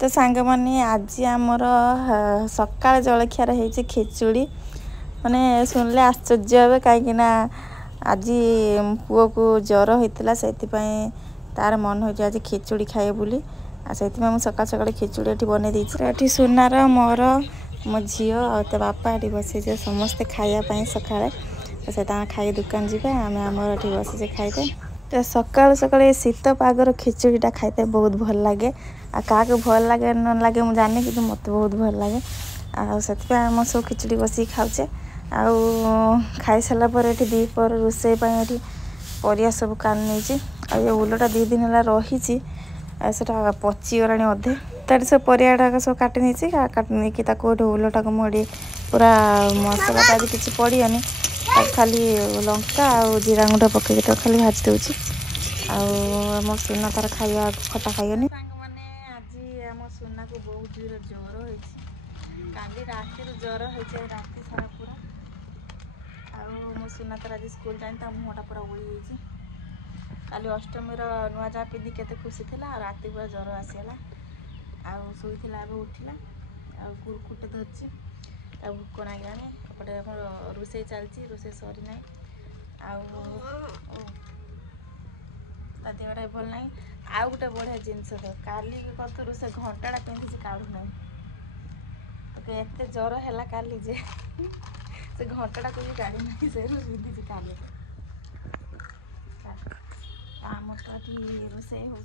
तो सांग माने आज आमर सकाळ जलखियार होती खिचुड़ी माने सुनले आश्चर्य हे कहीं आज पुओ को ज्वर होता से तार मन हो आज खिचुड़ी खाए बोली से सका सका खिचुड़ी ये बनई देती सुनार मोर मो झी और बापा ये बसी समस्ते खायापी सका से खाई दुकान जी आम आमर ये बसी खाइबे तो सकाल सकाल शीत पागर खिचुड़ीटा खाइते बहुत भल लगे आ क्या भल लगे न लगे मुझे जानी कि मत बहुत भल लगे आम सब खिचुड़ी बस खाऊे खाई सारापर ये दीपर रोसे ये परिया सब कान नहीं उलटा 2 दिन है रही सेटा पचिगला अधे तर से परियाटा सब काटि नहीं काटि नहीं उलटा को मुझे पूरा मसला किसी पड़ियानी खाली लंका और जीरा गुंडा पकई तो खाली भाजी दूची आम सुना तार खाया खटा खाइनी आज आम सुना को बहुत जोर ज्वर होली रात ज्वर हो राति सारा पूरा मो सुना तार आज स्कूल जानी मुहटा पूरा उड़ी काली अष्टमी नुआ जा पिंधि के खुशी थी राति पूरा ज्वर आसीगला आईला उठला कुरकुटे धरची भोक नागिलानी एपटे रोसे चलती रोसे सरी ना देहटा भल ना आउ गोटे बढ़िया जिनस काली कतरू से घंटाटा पिंधि काढ़ुना एत ज्वर है काली जे से घंटाटा को भी काढ़ी ना से पिंधि काली आम तो रोसे हो